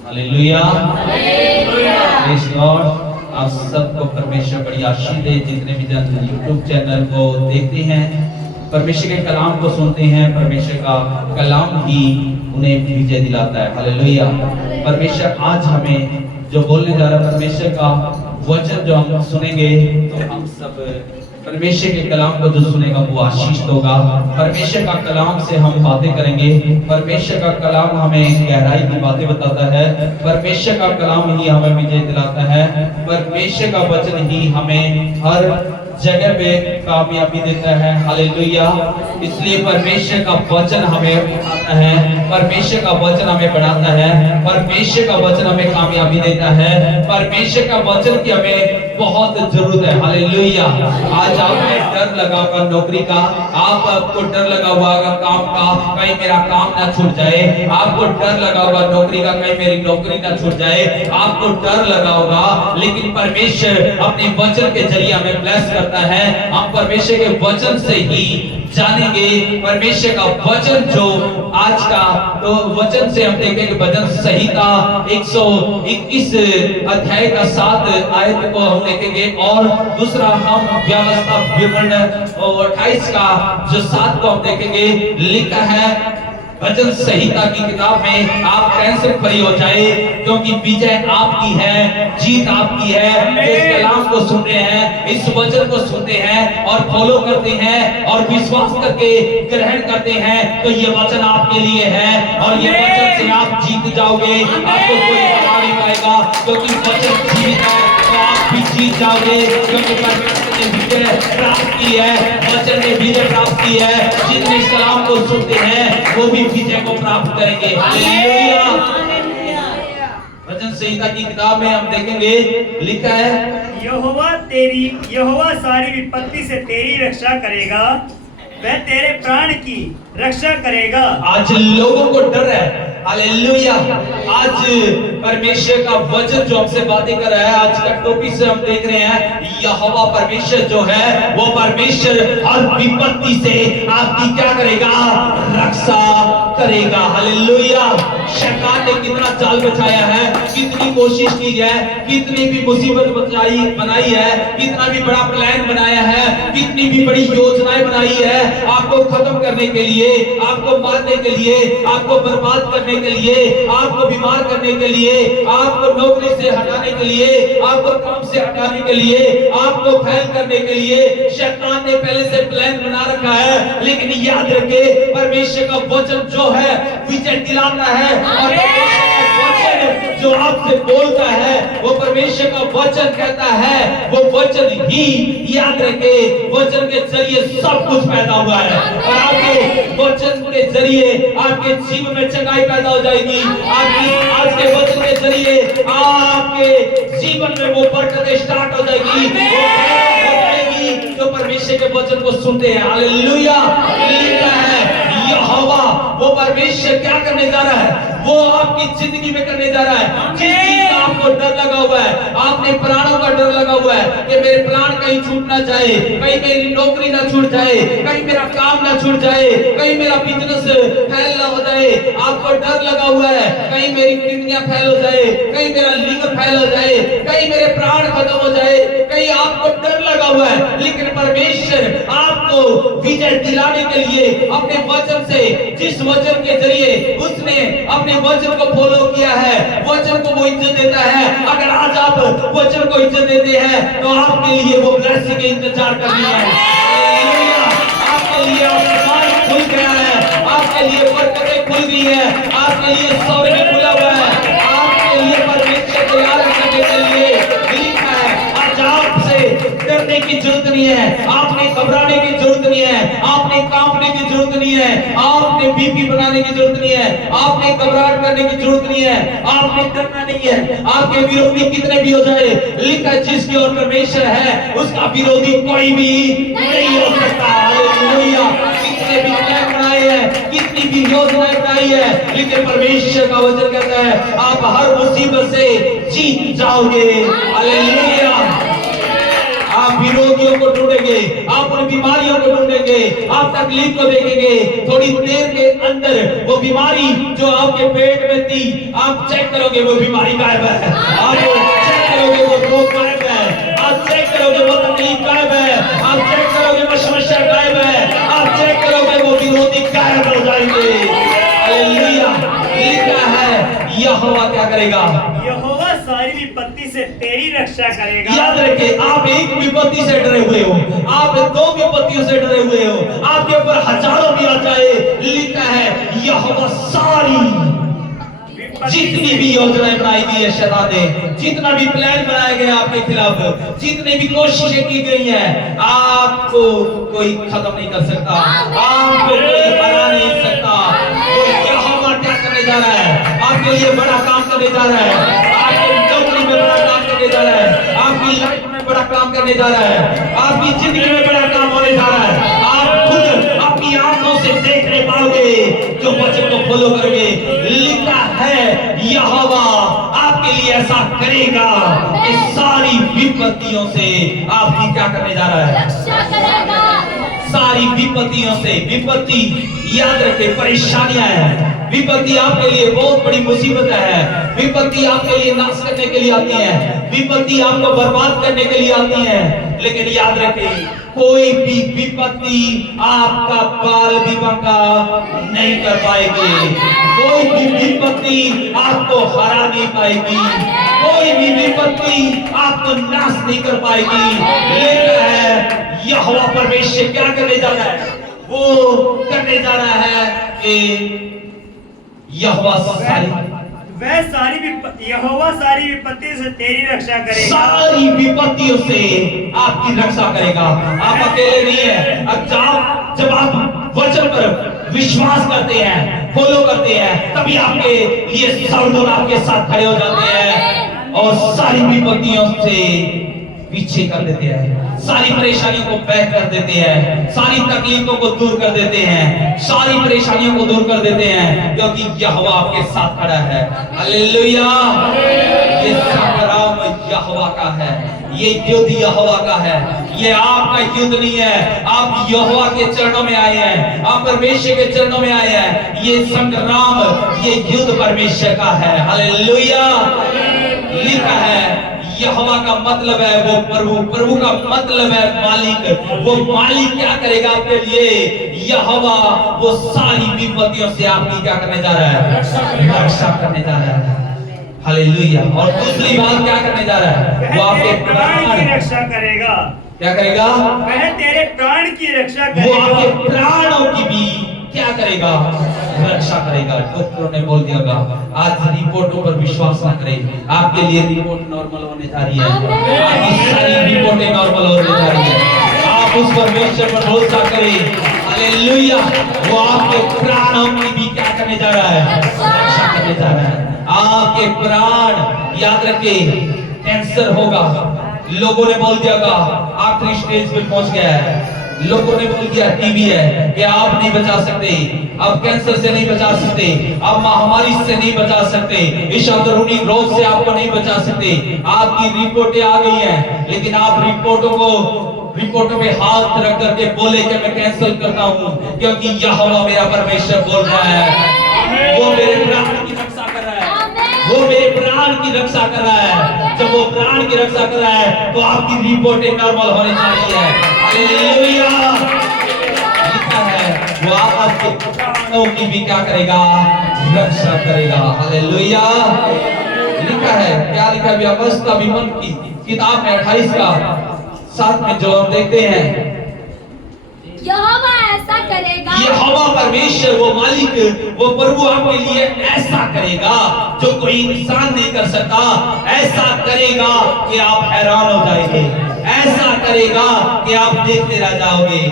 Hallelujah, praise God. आप सबको परमेश्वर बड़ी आशीष दे। जितने भी जन यूट्यूब चैनल को देखते हैं, परमेश्वर के कलाम को सुनते हैं, परमेश्वर का कलाम ही उन्हें विजय दिलाता है। हालेलुया। परमेश्वर आज हमें जो बोलने जा रहा है, परमेश्वर का वचन जो हम सुनेंगे, तो हम सब परमेश्वर के कलाम को जो सुनेगा वो आशीष होगा। परमेश्वर का कलाम से हम बातें करेंगे। परमेश्वर का कलाम हमें गहराई की बातें बताता है। परमेश्वर का कलाम ही हमें विजय दिलाता है। परमेश्वर का वचन ही हमें हर जगह पे कामयाबी देता है। हालेलुया। इसलिए परमेश्वर का वचन हमें उठाता है, परमेश्वर का वचन हमें बढ़ाता है, परमेश्वर का वचन हमें कामयाबी देता है। परमेश्वर का वचन की हमें बहुत जरूरत है। हालेलुया। आज आपको डर लगा होगा नौकरी का, आपको डर लगा हुआ काम का, कहीं मेरा काम ना छूट जाए। आपको डर लगा होगा नौकरी का, कहीं मेरी नौकरी ना छूट जाए। आपको डर लगा होगा, लेकिन परमेश्वर अपने वचन के जरिए हमें ब्लेस करता है। हम परमेश्वर के वचन से ही जानेंगे। परमेश्वर का वचन जो आज का, तो वचन से हम देखेंगे भजन संहिता 121 अध्याय का 7 आयत को हम देखेंगे, और दूसरा हम व्यवस्था विवरण 28 का जो 7 को हम देखेंगे। लिखा है भजन संहिता की किताब में, आप टेंशन फ्री हो जाए, क्योंकि विजय आपकी है, जीत आपकी है। इस कलाम को सुनते हैं, इस वचन को सुनते हैं और फॉलो करते हैं और विश्वास करके ग्रहण करते हैं, तो ये वचन आपके लिए है। और ये वचन से आप जीत जाओगे। आपको कोई हरा नहीं पाएगा, क्योंकि वचन जीत है, तो आप भी जीत जाओगे, क्योंकि परमेश्वर ने विजय प्राप्त की है। वचन ने विजय प्राप्त की है। जितने इस कलाम को सुनते हैं वो भी विजय को प्राप्त करेंगे। हालेलुया। भजन संहिता की किताब में हम देखेंगे, लिखा है यहोवा सारी विपत्ति से तेरी रक्षा करेगा, वह तेरे प्राण की रक्षा करेगा। आज लोगों को डर है। हालेलुया। आज परमेश्वर का वचन जो हमसे बातें कर रहा है, आज का टॉपिक से हम देख रहे हैं, यहोवा परमेश्वर जो है वो परमेश्वर हर विपत्ति से आपकी क्या करेगा? रक्षा करेगा। हालेलुया। शैतान ने कितना जाल बिछाया है, कितनी कोशिश की है, कितनी भी मुसीबत बनाई है, कितना भी बड़ा प्लान बनाया है, कितनी भी बड़ी योजनाएं बनाई है आपको खत्म करने के लिए, आपको मारने के लिए, आपको बर्बाद करने के लिए, आपको बीमार करने के लिए, आपको नौकरी से हटाने के लिए, आपको काम से हटाने के लिए, आपको फेल करने के लिए शैतान ने पहले से प्लान बना रखा है। लेकिन याद रखे, परमेश्वर का वचन जो है विजय दिलाता है। और जो आपसे बोलता है वो परमेश्वर का वचन कहता है, वो वचन ही याद रखे, वचन के जरिए सब कुछ पैदा हुआ है। और आपके वचन के जरिए आपके जीवन में चंगाई पैदा हो जाएगी। आपकी आज के वचन के जरिए आपके जीवन में वो बरकतें स्टार्ट हो जाएगी, जो परमेश्वर के वचन को सुनते हैं। हालेलुया। लिखा है यहोवा वो परमेश्वर क्या करने जा रहा है, वो आपकी जिंदगी में करने जा रहा है। जिस चीज का आपको डर लगा हुआ है, आपने प्राणों का डर लगा हुआ है कि मेरे प्राण कहीं छूट ना जाए, कहीं मेरी नौकरी ना छूट जाए, कहीं मेरा काम ना छूट जाए, कहीं मेरा बिजनेस फेल ना हो जाए। आपको डर लगा हुआ है कहीं मेरी किडनियां फेल हो जाए, कहीं मेरा लीवर फेल हो जाए, कहीं मेरे प्राण खत्म हो जाए, कहीं आपको डर लगा हुआ है। लेकिन परमेश्वर आपको विजय दिलाने के लिए अपने वचन से, जिस वचन के जरिए उसने अपने वचन को फॉलो किया है, वचन को वो इज्जत देता है। अगर आज आप वचन को इज्जत देते हैं तो आपके लिए वो ब्लेसिंग इंतजार कर रही है। आपके लिए आसमान खुल गया है, आपके लिए बरकतें खुल गई है, आपके लिए स्वर्ग खुला हुआ है, आपके लिए परमेश्वर तैयार करने के लिए लिखा है। आज आपसे डरने की जरूरत नहीं है, आपने घबराने की जरूरत नहीं है, आपने कांपने की जरूरत नहीं है, आपने बीपी बनाने की जरूरत नहीं है, आपने घबराहट करने की जरूरत नहीं है, आपने डरना नहीं है। आपके विरोधी कितने भी हो जाए, लिखा जिसकी ओर परमेश्वर है उसका विरोधी कोई भी नहीं हो सकता। हालेलुया। कितने भी प्लान बनाए हैं, कितनी भी योजनाएं बनाई है, लेकिन परमेश्वर का वचन कहता है आप हर मुसीबत से जीत जाओगे। हालेलुया। आप विरोधियों को ढूंढेंगे, आप उन बीमारियों को ढूंढेंगे, आप तकलीफ को देखेंगे। थोड़ी देर के अंदर वो बीमारी जो आपके पेट में थी, आप चेक करोगे वो बीमारी गायब है। आप चेक करोगे वो रोग गायब है। आप चेक करोगे वो तकलीफ गायब है। आप चेक करोगे वो समस्या गायब है। आप चेक करोगे वो विरोधी गायब हो जाएंगे। हालेलुया। लिखा है यहोवा क्या करेगा? यहोवा सारी विपत्ति से तेरी रक्षा करेगा। याद रखिए, आप एक विपत्ति से डरे हुए हो, आप दो विपत्तियों से डरे हुए हो, आपके ऊपर हजारों भी आ जाए, लिखा है यहोवा सारी जितनी भी योजनाएं बनाई गई है शैतान ने, जितना भी प्लान बनाया गया आपके खिलाफ, जितनी भी कोशिशें की गई हैं, आपको कोई खत्म नहीं कर सकता, आपको कोई हरा नहीं सकता। वो यहोवा क्या करने जा रहा है? आपके लिए बड़ा काम करने जा रहा है, आपकी नौकरी में बड़ा काम करने जा रहा है, आपकी लाइफ में बड़ा काम करने जा रहा है, आपकी जिंदगी में बड़ा काम होने जा रहा है। आप खुद अपनी आंखों से देखने पाओगे जो वचन को फॉलो करोगे। लिखा है यहोवा आपके लिए ऐसा करेगा कि सारी विपत्तियों से आपकी क्या करने जा रहा है? रक्षा करेगा। सारी विपत्तियों से। विपत्ति याद रखे परेशानियां हैं, विपत्ति आपके लिए बहुत बड़ी मुसीबत है, विपत्ति आपके लिए नाश करने के लिए आती है, विपत्ति आपको बर्बाद करने के लिए आती है। लेकिन याद रखें, कोई भी विपत्ति आपका बाल भी बांका नहीं कर पाएगी, कोई भी विपत्ति आपको हरा नहीं पाएगी, कोई भी विपत्ति आपको नाश नहीं कर पाएगी। लेकिन है यहोवा परमेश्वर क्या करने जा रहा है? वो करने जा रहा है कि यहोवा यहोवा सारी विपत्ति से तेरी रक्षा करेगा। सारी विपत्तियों से आपकी रक्षा करेगा। आप अकेले नहीं है। अब जब आप वचन पर विश्वास करते हैं, फॉलो करते हैं, तभी आपके लिए सर्वदूत आपके साथ खड़े हो जाते हैं और सारी विपत्तियों से पीछे कर देते हैं, सारी परेशानियों को बैक कर देते हैं, सारी तकलीफों को दूर कर देते हैं, सारी परेशानियों को दूर कर देते हैं, क्योंकि यहोवा आपके साथ खड़ा है। हालेलुया। ये संग्राम यहोवा का है, ये युद्ध यहोवा का है, ये आपका युद्ध नहीं है। आप यहोवा के चरणों में आए हैं, आप परमेश्वर के चरणों में आए हैं। ये संग्राम, ये युद्ध परमेश्वर का है। हालेलुया। लिखा है यहोवा का मतलब है वो प्रभु, प्रभु का मतलब है मालिक। वो मालिक क्या करेगा आपके लिए? यहोवा वो सारी विपत्तियों से आपकी क्या करने जा रहा है? रक्षा करने जा रहा है। हालेलुया। और दूसरी बात क्या करने जा रहा है? वो आपके प्राण की रक्षा करेगा। क्या करेगा? वह तेरे प्राण की रक्षा वो करेगा। आपके प्राणों की भी क्या करेगा? रक्षा करेगा। डॉक्टरों ने बोल दिया होगा, आज रिपोर्टों पर विश्वास न करें, आपके लिए रिपोर्ट नॉर्मल होने जा रही है, आपकी सारी रिपोर्टें नॉर्मल होने जा रही है। आप उस परमेश्वर पर भरोसा करें। हालेलुया। वो आपके प्राणों की भी क्या करने जा रहा है? रक्षा करने जा रहा है। आपके प्राण, याद रखिए, कैंसर होगा, लोगों ने बोल दिया होगा आखिरी स्टेज पे पहुंच गया है, लोगों ने बोल दिया टीबी है कि आप नहीं बचा सकते, आप कैंसर से नहीं बचा सकते, आप महामारी से नहीं बचा सकते, इस अंदरूनी रोग से आपको नहीं बचा सकते। आपकी रिपोर्टें आ गई हैं, लेकिन आप रिपोर्टों पे हाथ रख करके बोले कि मैं कैंसिल करता हूँ, क्योंकि यहोवा मेरा परमेश्वर बोल रहा है, वो मेरे प्राण की रक्षा कर रहा है, वो मेरे प्राण की रक्षा कर रहा है। जब वो प्राण की रक्षा कर रहा है तो आपकी रिपोर्टें नॉर्मल होने जा रही है। हालेलुया। लिखा है वो आपके प्राणों की भी क्या करेगा? रक्षा करेगा। हालेलुया। लिखा है, क्या लिखा है? अवस्था विमन की किताब में 28 का 7 में जो हम देखते हैं, यहोवा ऐसा करेगा। यहोवा परमेश्वर वो मालिक, वो प्रभु आपके लिए ऐसा करेगा जो कोई इंसान नहीं कर सकता। ऐसा करेगा कि आप हैरान हो जाएंगे, ऐसा करेगा कि आप देखते रह जाओगे,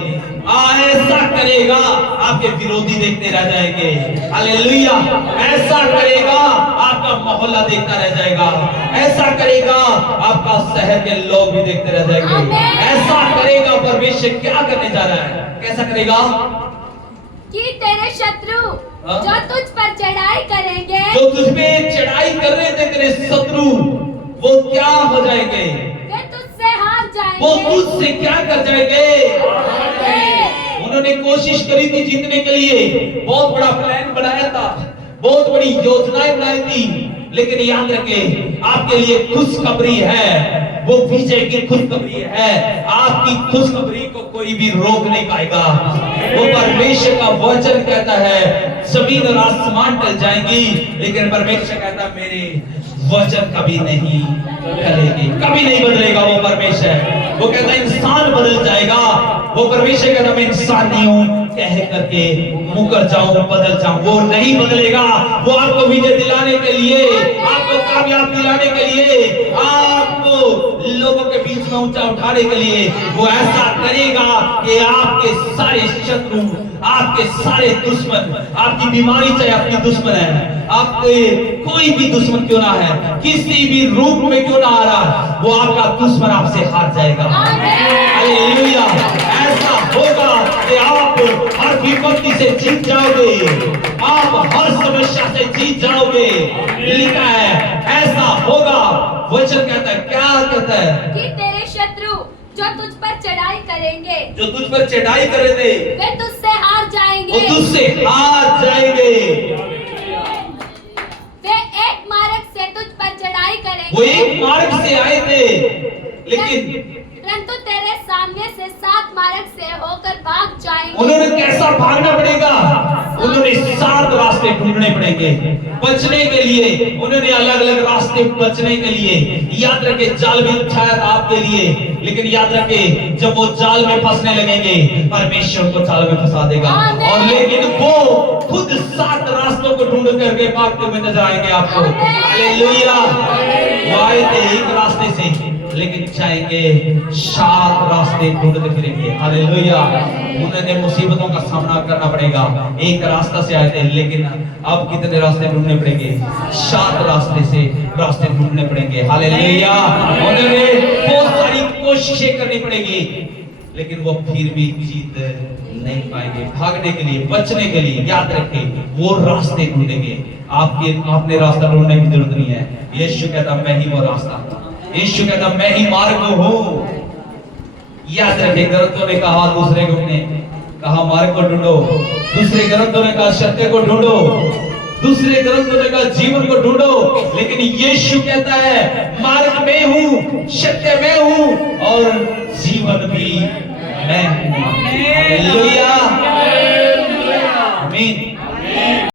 ऐसा करेगा आपके विरोधी देखते रह जाएंगे। हालेलुया। ऐसा करेगा आपका मोहल्ला देखता रह जाएगा, ऐसा करेगा आपका शहर के लोग भी देखते रह जाएंगे। ऐसा करेगा परमेश्वर। क्या करने जा रहा है? कैसा करेगा? कि तेरे शत्रु जो तुझ पर चढ़ाई करेंगे, जो तुझ पे चढ़ाई कर रहे थे तेरे शत्रु, वो क्या हो जाएंगे? वे तुझसे हार जाएंगे। वो तुझसे क्या कर जाएंगे। उन्होंने कोशिश करी थी जीतने के लिए, बहुत बड़ा प्लान बनाया था, बहुत बड़ी योजनाएं बनाई थी, लेकिन याद रखें आपके लिए खुशखबरी है, वो विजय की खुशखबरी है। आपकी खुशखबरी को कोई भी रोक नहीं पाएगा। वो परमेश्वर का वचन कहता है जमीन और आसमान टल जाएंगी, लेकिन परमेश्वर कहता है मेरे वचन कभी नहीं टलेगी, कभी नहीं बदलेगा। वो परमेश्वर, वो कहता है इंसान बदल जाएगा, वो परमेश्वर कहता मैं इंसान नहीं हूं कह करके मुकर जाऊं, बदल जाऊं, वो नहीं बदलेगा। वो आपको विजय दिलाने के लिए, आपको कामयाब दिलाने के लिए, आपको लोगों के बीच में ऊंचा उठाने के लिए वो ऐसा करेगा कि आपके सारे शत्रु, आपके सारे दुश्मन, आपकी बीमारी चाहे आपकी दुश्मन है, आपके कोई भी दुश्मन क्यों ना है, किसी भी रूप में क्यों ना आ रहा, वो आपका दुश्मन आपसे हार जाएगा। हालेलुया। ऐसा होगा कि आप हर विपत्ति से जीत जाओगे, आप हर समस्या से जीत जाओगे। लिखा है ऐसा होगा। वचन कहता है, क्या कहता है कि तेरे शत्रु जो तुझ पर चढ़ाई करेंगे, जो तुझ पर चढ़ाई करे थे वे तुझसे हार जाएंगे। वो तुझसे हार जाएंगे। वे एक मार्ग से तुझ पर चढ़ाई करेंगे, वो एक मार्ग से आए थे, लेकिन परंतु तेरे सामने से 7 मार्ग से होकर भाग जाएंगे। उन्होंने कैसा भागना पड़ेगा, उन्होंने 7 रास्ते ढूंढने पड़ेंगे बचने के लिए। उन्होंने अलग अलग रास्ते बचने के लिए, याद रखे जाल भी उठाया था आपके लिए, लेकिन याद रखे जब वो जाल में फंसने लगेंगे परमेश्वर को जाल में फंसा देगा। और लेकिन वो खुद 7 रास्तों को ढूंढ करके भागते हुए नजर आएंगे आपको। हालेलुया। वो आए थे एक रास्ते से, लेकिन जाएंगे 7 रास्ते ढूंढते फिरेंगे। हालेलुया। उन्हें मुसीबतों का सामना करना पड़ेगा। एक रास्ता से आए थे, लेकिन अब कितने रास्ते ढूंढने पड़ेंगे, 7 रास्ते ढूंढने पड़ेंगे। हालेलुया। उन्हें बहुत सारी कोशिशें करनी पड़ेगी, लेकिन वो फिर भी जीत नहीं पाएंगे। भागने के लिए, बचने के लिए याद रखें वो रास्ते ढूंढेंगे। आपने रास्ता ढूंढने की जरूरत नहीं है। यीशु कहता मैं ही वो रास्ता, यीशु कहता मैं ही मार्ग हूँ। याद रखे ग्रंथों ने कहा, दूसरे ग्रंथ ने कहा मार्ग को ढूंढो, दूसरे ग्रंथों ने कहा सत्य को ढूंढो, दूसरे ग्रंथों ने कहा जीवन को ढूंढो, लेकिन यीशु कहता है मार्ग में हूँ, सत्य में हूँ और जीवन भी मैं हूँ। हालेलुया। आमीन।